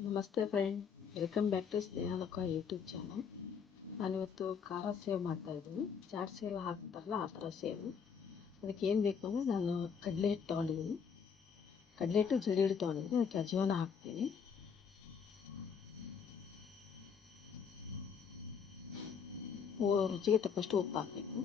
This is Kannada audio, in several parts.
ನಮಸ್ತೆ friend welcome back to Snehaloka YouTube channel ನಾನಿವತ್ತು ಖಾರ ಸೇವ್ ಮಾಡ್ತಾಯಿದ್ದೀನಿ ಚಾಟ್ ಸೇವ್ ಹಾಕ್ತಾರಲ್ಲ ಆ ಥರ ಸೇವು ಅದಕ್ಕೆ ಏನು ಬೇಕು ಅಂದರೆ ನಾನು ಕಡಲೆ ಹಿಟ್ಟು ತೊಗೊಂಡಿದ್ದೀನಿ ಕಡಲೆ ಹಿಟ್ಟು ಜಡಿ ಹಿಟ್ಟು ತೊಗೊಂಡಿದ್ದೀನಿ ಅದಕ್ಕೆ ಅಜವಾನ ಹಾಕ್ತೀನಿ ರುಚಿಗೆ ತಕ್ಕಷ್ಟು ಉಪ್ಪು ಹಾಕಬೇಕು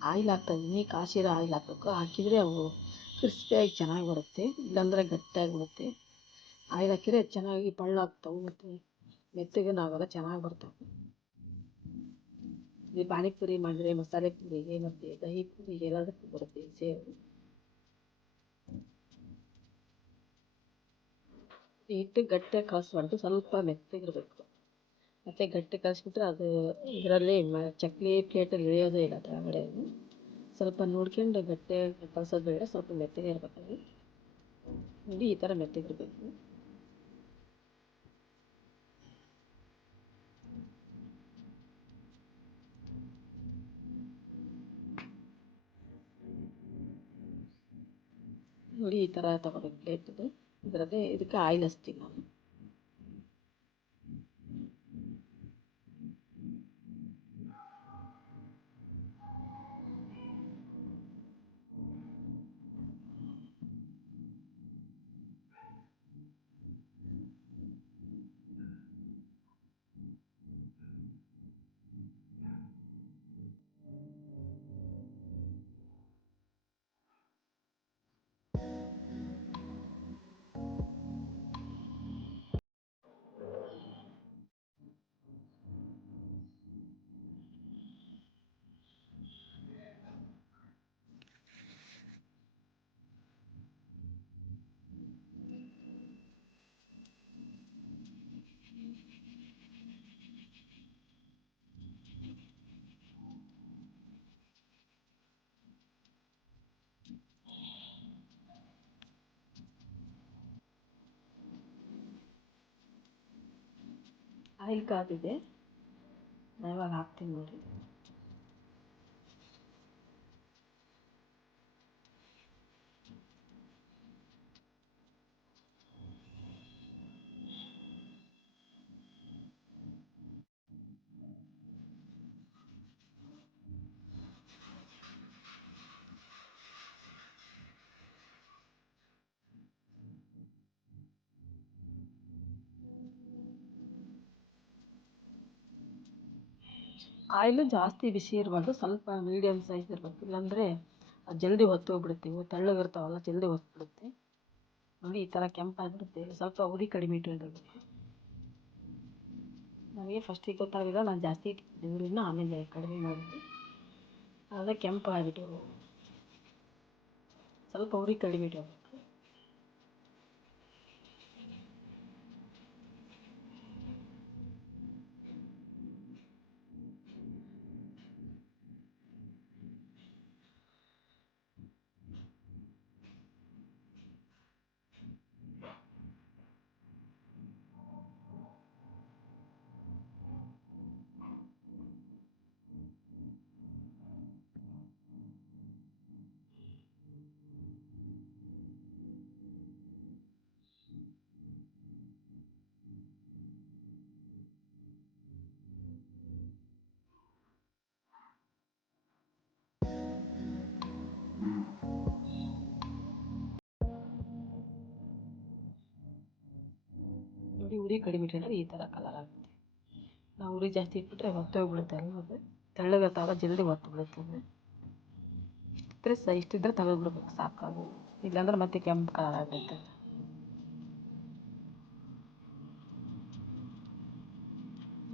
ಆಯಿಲ್ ಹಾಕ್ತಾಯಿದ್ದೀನಿ ಕಾಸಿರೋ ಆಯಿಲ್ ಹಾಕಬೇಕು ಹಾಕಿದರೆ ಅವು ಕ್ರಿಸ್ಪಿಯಾಗಿ ಚೆನ್ನಾಗಿ ಬರುತ್ತೆ ಇಲ್ಲಾಂದರೆ ಗಟ್ಟಿಯಾಗಿ ಬರುತ್ತೆ ಆಯಿಲ್ ಹಾಕಿದರೆ ಚೆನ್ನಾಗಿ ಪಳ್ಳಾಗ್ತವೆ ಮತ್ತು ಆಗೋಲ್ಲ ಚೆನ್ನಾಗಿ ಬರ್ತವೆ ಈ ಪಾನಿಪುರಿ ಮಾಡಿದರೆ ಮಸಾಲೆ ಪುರಿಗೆ ಮತ್ತು ದಹಿ ಪುರಿಗೆ ಎಲ್ಲದಕ್ಕೂ ಬರುತ್ತೆ ಸೇವು ಹಿಟ್ಟು ಗಟ್ಟಿಯಾಗಿ ಕಲಿಸ್ಬಾರ್ದು ಸ್ವಲ್ಪ ಮೆತ್ತಗಿರಬೇಕು. ಮತ್ತು ಗಟ್ಟಿ ಕಲಿಸ್ಬಿಟ್ರೆ ಅದು ಇದರಲ್ಲಿ ಚಕ್ಲಿ ಪ್ಲೇಟಲ್ಲಿ ಇಳಿಯೋದೇ ಇಲ್ಲ ಕೆಳಗಡೆ ಸ್ವಲ್ಪ ನೋಡ್ಕೊಂಡು ಗಟ್ಟಿಯಾಗಿ ಕಲ್ಸೋದು ಬೇಡ, ಸ್ವಲ್ಪ ಮೆತ್ತಗೆ ಇರಬೇಕು ನೋಡಿ, ಈ ಥರ ಮೆತ್ತಗಿರಬೇಕು ನೋಡಿ, ಈ ಥರ ತಗೋಬೇಕು ಪ್ಲೇಟದು ಇದರಲ್ಲಿ ಇದಕ್ಕೆ ಆಯಿಲ್ ಹಚ್ತೀನಿ ನಾನು. ಆಯಿಲ್ ಆಗಿದೆ ನಾ ಇವಾಗ ಹಾಕ್ತೀನಿ ನೋಡಿ ಆಯಿಲು ಜಾಸ್ತಿ ಬಿಸಿ ಇರಬಾರ್ದು, ಸ್ವಲ್ಪ ಮೀಡಿಯಮ್ ಸೈಜ್ ಇರಬೇಕು. ಇಲ್ಲಾಂದರೆ ಅದು ಜಲ್ದಿ ಹೊತ್ತೋಗ್ಬಿಡುತ್ತೆ. ಇವು ತೆಳ್ಳಗಿರ್ತಾವಲ್ಲ, ಜಲ್ದಿ ಹೊತ್ಬಿಡುತ್ತೆ. ನೋಡಿ, ಈ ಥರ ಕೆಂಪಾಗಿಬಿಡುತ್ತೆ. ಸ್ವಲ್ಪ ಉರಿ ಕಡಿಮೆ ಇಟ್ಕೊಳ್ಬೇಕು ನನಗೆ ಫಸ್ಟಿಗೆ ಗೊತ್ತಾಗಿಲ್ಲ, ನಾನು ಜಾಸ್ತಿ ಇಟ್ಟಿದ್ದೀನಿ ಆಮೇಲೆ ಕಡಿಮೆ ಮಾಡಿದ್ದೆ. ಆದರೆ ಕೆಂಪು ಸ್ವಲ್ಪ ಉರಿ ಕಡಿಮೆ ಇಟ್ಕೋಬೇಕು ಉರಿ ಕಡಿಮೆ ಇಟ್ಕೊಂಡ್ರೆ ಈ ಥರ ಕಲರ್ ಆಗುತ್ತೆ. ನಾವು ಉರಿ ಜಾಸ್ತಿ ಇಟ್ಬಿಟ್ರೆ ಹೊತ್ತೋಗ್ಬಿಡುತ್ತೆ ಅಲ್ವಾ ತೆಳ್ಳಗಿರ್ತಾವಲ್ಲ ಜಲ್ದಿ ಹೊತ್ತು ಬಿಡುತ್ತೆ ಇಷ್ಟೇ ಸಹ ಇಷ್ಟಿದ್ರೆ ತೆಗೆದ್ಬಿಡ್ಬೇಕು ಸಾಕು ಇಲ್ಲಾಂದ್ರೆ ಮತ್ತೆ ಕೆಂಪು ಕಲರ್ ಆಗುತ್ತೆ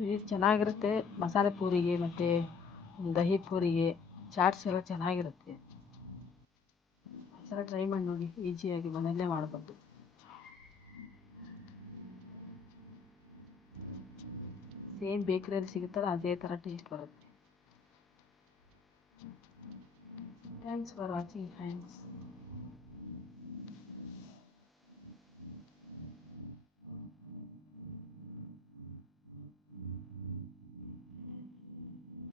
ಇದು ಚೆನ್ನಾಗಿರುತ್ತೆ ಮಸಾಲೆ ಪೂರಿಗೆ ಮತ್ತು ದಹಿ ಪೂರಿಗೆ. ಚಾಟ್ಸ್ ಎಲ್ಲ ಚೆನ್ನಾಗಿರುತ್ತೆ. ಸಲ ಟ್ರೈ ಮಾಡಿ ನೋಡಿ, ಈಸಿಯಾಗಿ ಮನೆಯಲ್ಲೇ ಮಾಡ್ಬೋದು. ಸೇಮ್ ಬೇಕ್ರಿಯಲ್ಲಿ ಸಿಗುತ್ತಲ್ಲ ಅದೇ ಥರ ಟೇಸ್ಟ್ ಬರುತ್ತೆ. Thanks for watching friends